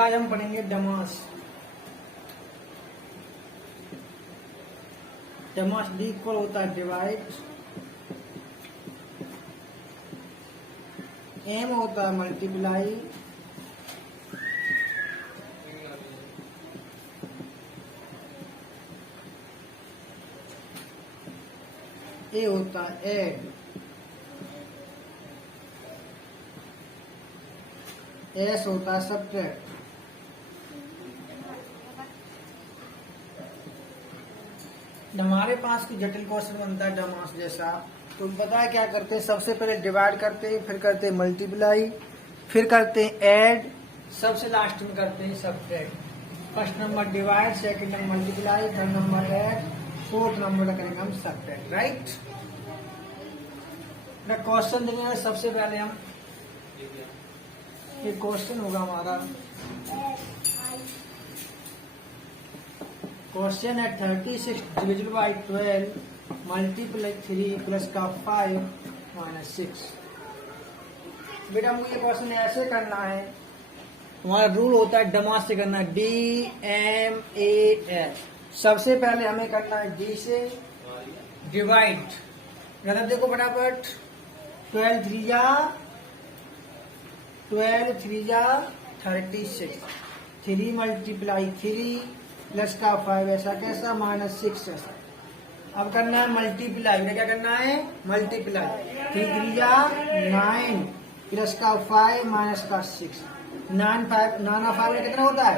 बेटा आज हम पढ़ेंगे डमास। डमास डी इक्वल होता है डिवाइड, एम होता है मल्टीप्लाई, ए होता है ऐड, एस होता है सब्ट्रैक्ट। हमारे पास कोई जटिल क्वेश्चन बनता है डमास जैसा, तो पता है क्या करते हैं, सबसे पहले डिवाइड करते हैं, फिर करते हैं मल्टीप्लाई, फिर करते हैं ऐड, सबसे लास्ट में करते हैं subtract. First number divide, second number multiply, third number add, fourth number करेंगे हम सब्ट्रैक्ट। राइट, क्वेश्चन देंगे। सबसे पहले हम ये क्वेश्चन होगा हमारा, क्वेश्चन है 36 डिविजिबल बाई 12 मल्टीप्लाई 3 प्लस का 5 माइनस 6। बेटा मुझे ये क्वेश्चन ऐसे करना है, हमारा रूल होता है डमास से करना है, DMAS। सबसे पहले हमें करना है D से डिवाइड, देखो फटाफट, 12 3 जा 36, 3 मल्टीप्लाई 3 प्लस का 5 ऐसा कैसा, माइनस 6 ऐसा। अब करना है मल्टीप्लाई, क्या करना है मल्टीप्लाई, 3 जा 9 प्लस का 5 माइनस का 6, 9 5 में कितना होता है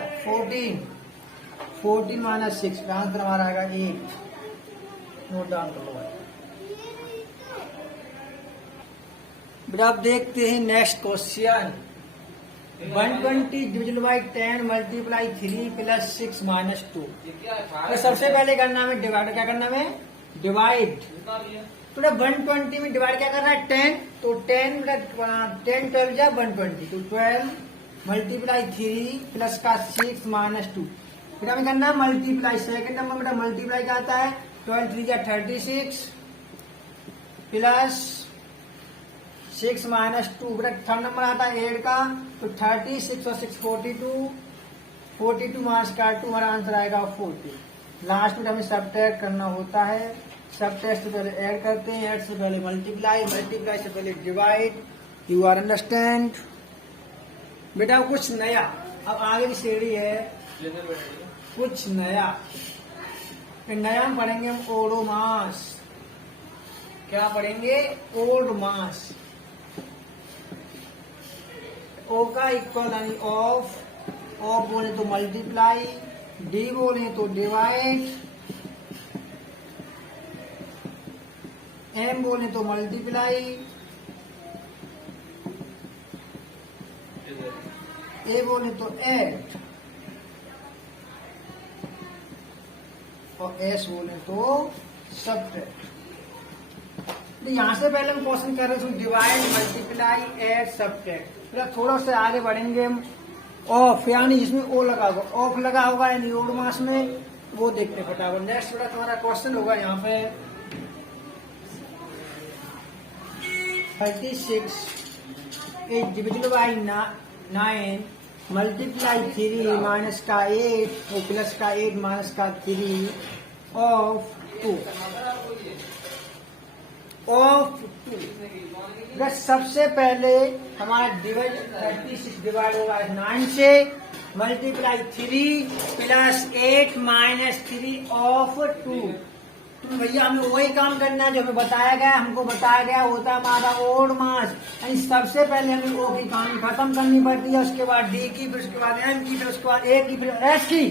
14 माइनस 6, आंसर हमारा आएगा 8। नोट डाउन करो बेटा। अब देखते हैं next question, 120 division by 10 multiply 3 plus 6 minus 2। तो सबसे पहले करना है डिवाइड, क्या करना है डिवाइड। तो 120 में डिवाइड क्या करना है 10, तो 10 12 जा 120, तो 12 मल्टीप्लाई 3 प्लस का 6 माइनस 2। बेटा हमें करना है मल्टीप्लाई, सेकंड नंबर बेटा मल्टीप्लाई क्या आता है, 12 3 जा 36 प्लस 6 माइनस 2। बेटा थर्ड नंबर आता है 8 का, तो 36 और 6 42 माइनस का 2, हमारा आंसर आएगा 40। लास्ट में हमें सब्ट्रैक्ट करना होता है, सब्ट्रैक्ट से पहले ऐड करते हैं, ऐड से पहले मल्टीप्लाई, मल्टीप्लाई से पहले डिवाइड। यू आर अंडरस्टैंड बेटा। कुछ नया, अब आगे की सीढ़ी है कुछ नया, नया हम पढ़ेंगे हम ओडोमास। क्या पढ़ेंगे, ओडोमास। ओ का इक्वल यानी ऑफ बोले तो मल्टीप्लाई, डी बोले तो डिवाइड, एम बोले तो मल्टीप्लाई, ए बोले तो ऐड, और एस बोले तो सब्ट्रैक्ट। तो यहां से पहले हम क्वेश्चन कर रहे थे डिवाइड, मल्टीप्लाई, ऐड, सब्ट्रैक्ट। फिर थोड़ा सा आगे बढ़ेंगे हम, ऑफ यानी जिसमें ओ लगा होगा, ऑफ लगा होगा यानी ओडोमास में, वो देखते फटाफट। नेक्स्ट थोड़ा तुम्हारा क्वेश्चन होगा यहाँ पे 36 डिविजिबल बाई 9 मल्टीप्लाई 3 माइनस का 8 और प्लस का 8 माइनस का 3 ऑफ 2 ऑफ 2। सबसे पहले हमारा डिवाइड 36 डिवाइड होगा 9 से, मल्टीप्लाई 3 प्लस 8 माइनस 3 ऑफ 2। तो भैया हमें वही काम करना है जो हमें बताया गया, हमको बताया गया होता है हमारा ओडोमास। यानी सबसे पहले हमें ओ की कहानी खत्म करनी पड़ती है, उसके बाद डी की, फिर उसके बाद एम की, फिर उसके बाद ए की, फिर एस की।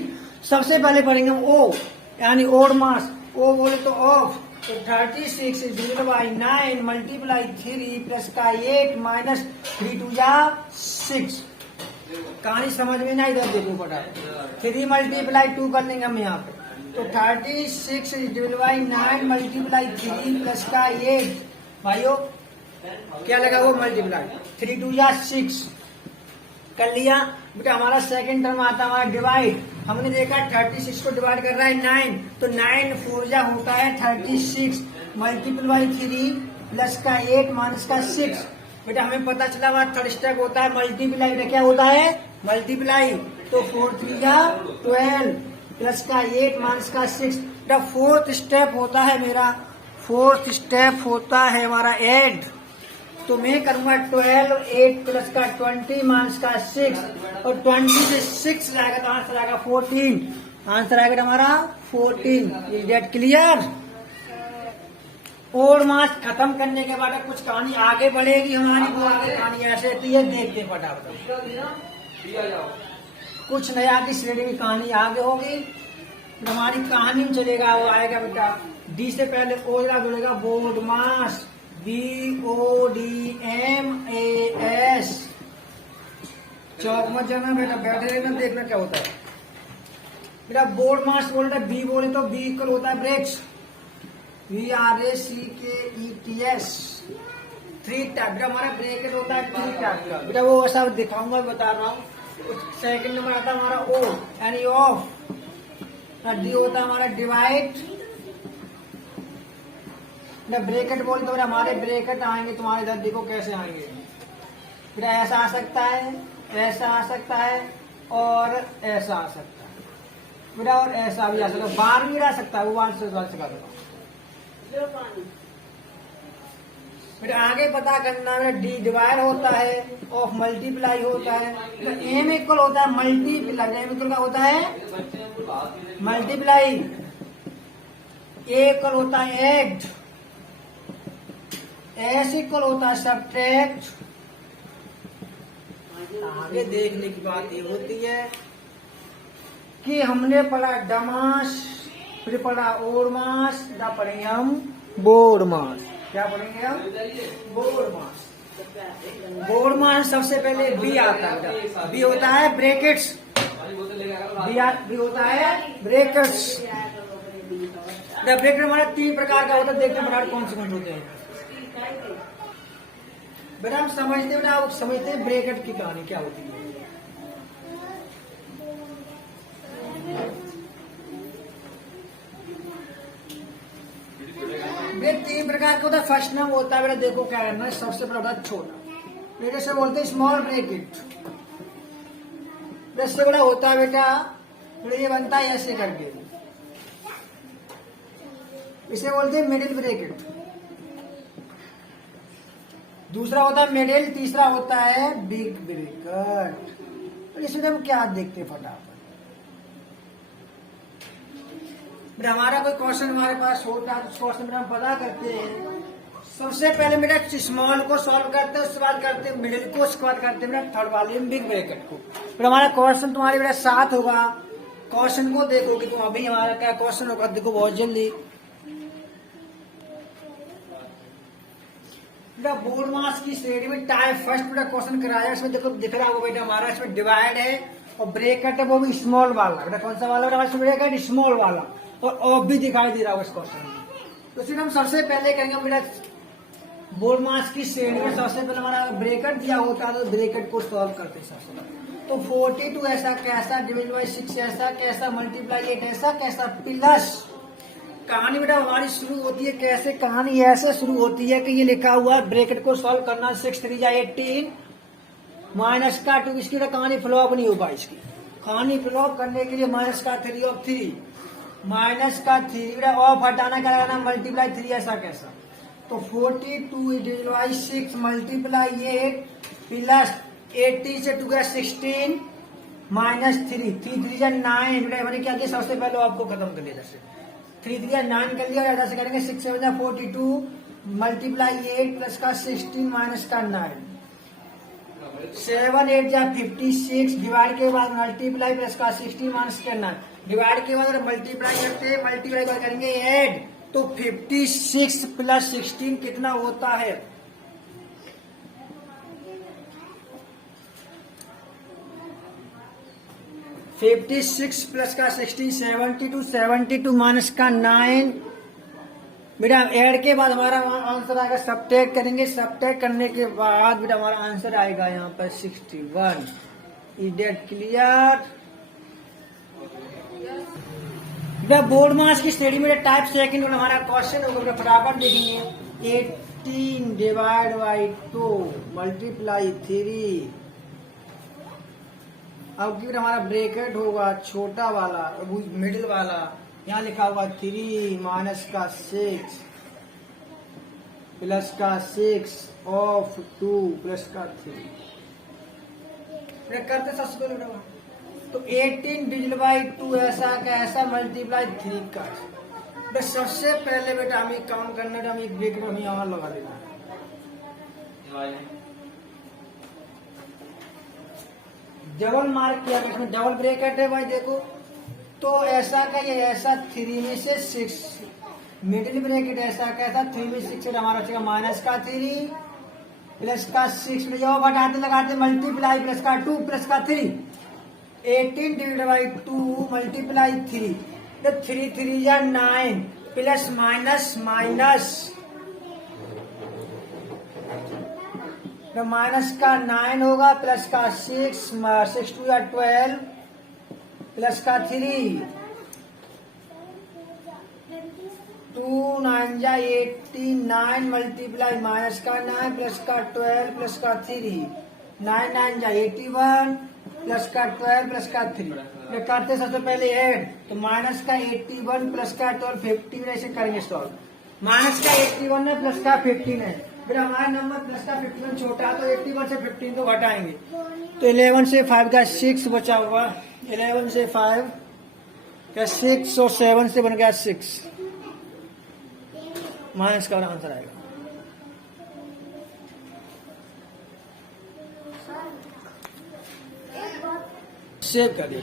सबसे पहले पढ़ेंगे हम ओ यानी ओडोमास। ओ बोले तो ऑफ, तो 36 डिवाइड बाई 9 मल्टीप्लाई 3 प्लस का 8 माइनस 3 2 जा 6। कहानी समझ में ना, इधर देखो पटा, 3 मल्टीप्लाई 2 कर लेंगे हम यहाँ पे, तो 36 डिवाइड बाई 9 मल्टीप्लाई 3 प्लस का 8, भाइयों क्या लगा वो मल्टीप्लाई, 3 2 जा 6 कर लिया। बेटा हमारा सेकंड टर्म आता है हमारा डिवाइड, हमने देखा 36 को डिवाइड कर रहा है 9, तो 9 4 जा होता है 36 मल्टीप्लाई 3 प्लस का 8 माइनस का 6। बेटा हमें पता चला हमारा थर्ड स्टेप होता है मल्टीप्लाई, क्या होता है मल्टीप्लाई, तो 4 3 जा 12 प्लस का 8 माइनस का 6। द फोर्थ स्टेप होता है मेरा, फोर्थ स्टेप होता है हमारा ऐड। तो मैं करूंगा 12 8 प्लस का 20 माइनस का 6 और 20 से 6 जाएगा तो आंसर आएगा 14। आंसर आएगा हमारा 14। Is that clear? और मास खत्म करने के बाद कुछ कहानी आगे बढ़ेगी हमारी, वो आगे कहानी ऐसे होती है, देखते फटाफट। कुछ नया की श्रेणी की कहानी आगे होगी, हमारी कहानी में चलेगा, वो आएगा बेटा डी से पहले ओजरा जुड़ेगा, बोर्ड मास, BODMAS। चौक मत जाना बेटा, बैठे रहना, देखना क्या होता है बेटा। बोर्ड मास बोल रहा है, बी बोले तो बी इक्वल होता है ब्रेक्स, BRACKETS। 3 टाइप बेटा हमारा ब्रेकेट होता है 3 टाइप का बेटा, वो ऐसा दिखाऊंगा, बता रहा हूँ। सेकंड नंबर आता है हमारा O यानी ऑफ, डी होता है हमारा डिवाइड। ब्रेकेट बोल तो हमारे ब्रेकेट आएंगे तुम्हारे इधर, देखो कैसे आएंगे बेटा। ऐसा आ सकता है, ऐसा आ सकता है और ऐसा आ सकता है बेटा, और ऐसा भी आ सकता है, बार भी आ सकता है, वो बार से सिखा दूंगा बेटा। आगे पता करना है, डी डिवाइड होता है, ऑफ मल्टीप्लाई होता है, तो एम इक्वल होता है मल्टीप्लाई। एम इक्वल का होता है मल्टीप्लाई, ए इक्वल होता है एड, एस इक्वल होता है सब्ट्रैक्ट। आगे देखने की बात ये होती है कि हमने पढ़ा डमास, फिर पढ़ा और मास, क्या पढ़ेंगे हम? बोर्ड मास। क्या पढ़ेंगे हम? बोर्ड मास। बोर्ड मास सबसे पहले बी आता है, बी होता है ब्रैकेट्स, बी होता है ब्रैकेट्स। ब्रैकेट हमारा 3 प्रकार का होता है, देखते हैं कौन से कौन होते हैं बेटा। हम समझते हैं ना, आप समझते हैं ब्रैकेट की कहानी क्या होती है। ये 3 प्रकार का होता है। फर्स्ट नंबर होता है बेटा, देखो क्या करना है, सबसे बड़ा छोटा, बेटे से बोलते हैं स्मॉल ब्रैकेट। इससे बड़ा होता है बेटा, ये बनता है ऐसे करके, इसे बोलते हैं मिडिल ब्रैकेट। दूसरा होता है मिडिल, तीसरा होता है बिग ब्रैकेट। तो इसमें हम क्या देखते फटाफट, हमारा कोई क्वेश्चन हमारे पास होता है, उस क्वेश्चन में हम पता करते हैं। सबसे पहले मेरा स्मॉल को सॉल्व करते हैं, उसके बाद करते हैं मिडिल को, उसके बाद करते हैं मेरा थर्ड वाले बिग ब्रैकेट को। फिर हमारा क्वेश्चन तुम्हारे मेरा 7 होगा। क्वेश्चन को देखोगे तुम, अभी हमारा क्या क्वेश्चन होगा देखो बहुत जल्दी। बेटा बोर्ड मास की श्रेणी में टाइप फर्स्ट बेटा क्वेश्चन कराया, इसमें देखो दिख रहा होगा बेटा हमारा, इसमें डिवाइड है और ब्रैकेट है, वो भी स्मॉल वाला बेटा। कौन सा वाला बेटा? ब्रैकेट स्मॉल वाला, और ऑफ भी दिखाई दे रहा होगा इस क्वेश्चन में। तो फिर हम सबसे पहले कहेंगे बेटा बोर्ड मास की श्रेणी में सबसे पहले हमारा ब्रैकेट दिया होता है, तो ब्रैकेट को सॉल्व करते हैं सबसे पहले। तो 42 ऐसा कैसा, डिवाइड बाई 6 ऐसा कैसा, मल्टीप्लाई 8 ऐसा कैसा, प्लस। कहानी बेटा हमारी शुरू होती है कैसे? कहानी ऐसे शुरू होती है कि ये लिखा हुआ है ब्रैकेट को सॉल्व करना, 6 3 18 माइनस का 2। इसकी कहानी फ्लॉप नहीं हो पाई, इसकी कहानी फ्लॉप करने के लिए माइनस का 3 ऑफ 3, माइनस का 3 बेटा ऑफ हटाना क्या लगाना, मल्टीप्लाई 3 ऐसा कैसा। तो 42 डिवाइड बाई 6 मल्टीप्लाई 8 प्लस 80 से 2 गया 16 माइनस 3 3 3 9 बेटा। मैंने क्या किया, सबसे पहले आपको खत्म कर लिया, जैसे 3 3 9 कर लिया, ऐसा करेंगे 6 7 42 मल्टीप्लाई 8 प्लस का 16 माइनस का 9 7 8 जा 56 डिवाइड के बाद मल्टीप्लाई प्लस का 16 माइनस का 9 डिवाइड के बाद मल्टीप्लाई करते हैं, मल्टीप्लाई करेंगे ऐड, तो 56 प्लस 16 कितना होता है? 56 प्लस का 16 72 72 माइनस का 9 बेटा। ऐड के बाद हमारा आंसर आएगा, सब्ट्रैक्ट करेंगे, सब्ट्रैक्ट करने के बाद बेटा हमारा आंसर आएगा यहाँ पर 61। Is that clear? बेटा बोर्ड मास की श्रेणी में टाइप सेकंड में हमारा क्वेश्चन होगा, फटाफट देखेंगे। 18 डिवाइड बाई 2 मल्टीप्लाई 3 अब की हमारा ब्रैकेट होगा छोटा वाला, मिडिल वाला, यहाँ लिखा होगा 3 माइनस का 6 प्लस का 6 ऑफ 2 प्लस का 3 करते सबसे पहले तो 18 डिविजन बाई 2 ऐसा का ऐसा मल्टीप्लाई 3 का। तो सबसे पहले बेटा हमें काम करना है, हमें ब्रैकेट हमें यहाँ लगा देना है, डबल मार्क किया, इसमें डबल ब्रैकेट है भाई देखो। तो ऐसा का ये ऐसा 3 में से 6, मिडिल ब्रैकेट ऐसा का ऐसा 3 में 6 हमारा बचेगा माइनस का 3 प्लस का 6 में जाओ घटाते लगाते मल्टीप्लाई प्लस का 2 प्लस का 3, 18 डिवाइड बाई 2 मल्टीप्लाई 3, तो 3 3 या 9 प्लस माइनस माइनस, तो माइनस का 9 होगा प्लस का 6 6 2 या 12 प्लस का 3 2 9 या 89 मल्टीप्लाई माइनस का 9 प्लस का 12 प्लस का 3 9 9 या 81 प्लस का 12 प्लस का 3। ये करते सबसे पहले ऐड, तो माइनस का 81 प्लस का 12 15 ऐसे करेंगे सॉल्व। माइनस का 81 है प्लस का 15 है, फिर हमारा नंबर प्लस का 51 छोटा है तो 81 से 15 को घटाएंगे, तो 11 से 5 का 6 बचा हुआ, 11 से 5 का 6 और 7 से बन गया 6, माइनस का आंसर आएगा। सेव कर दिया।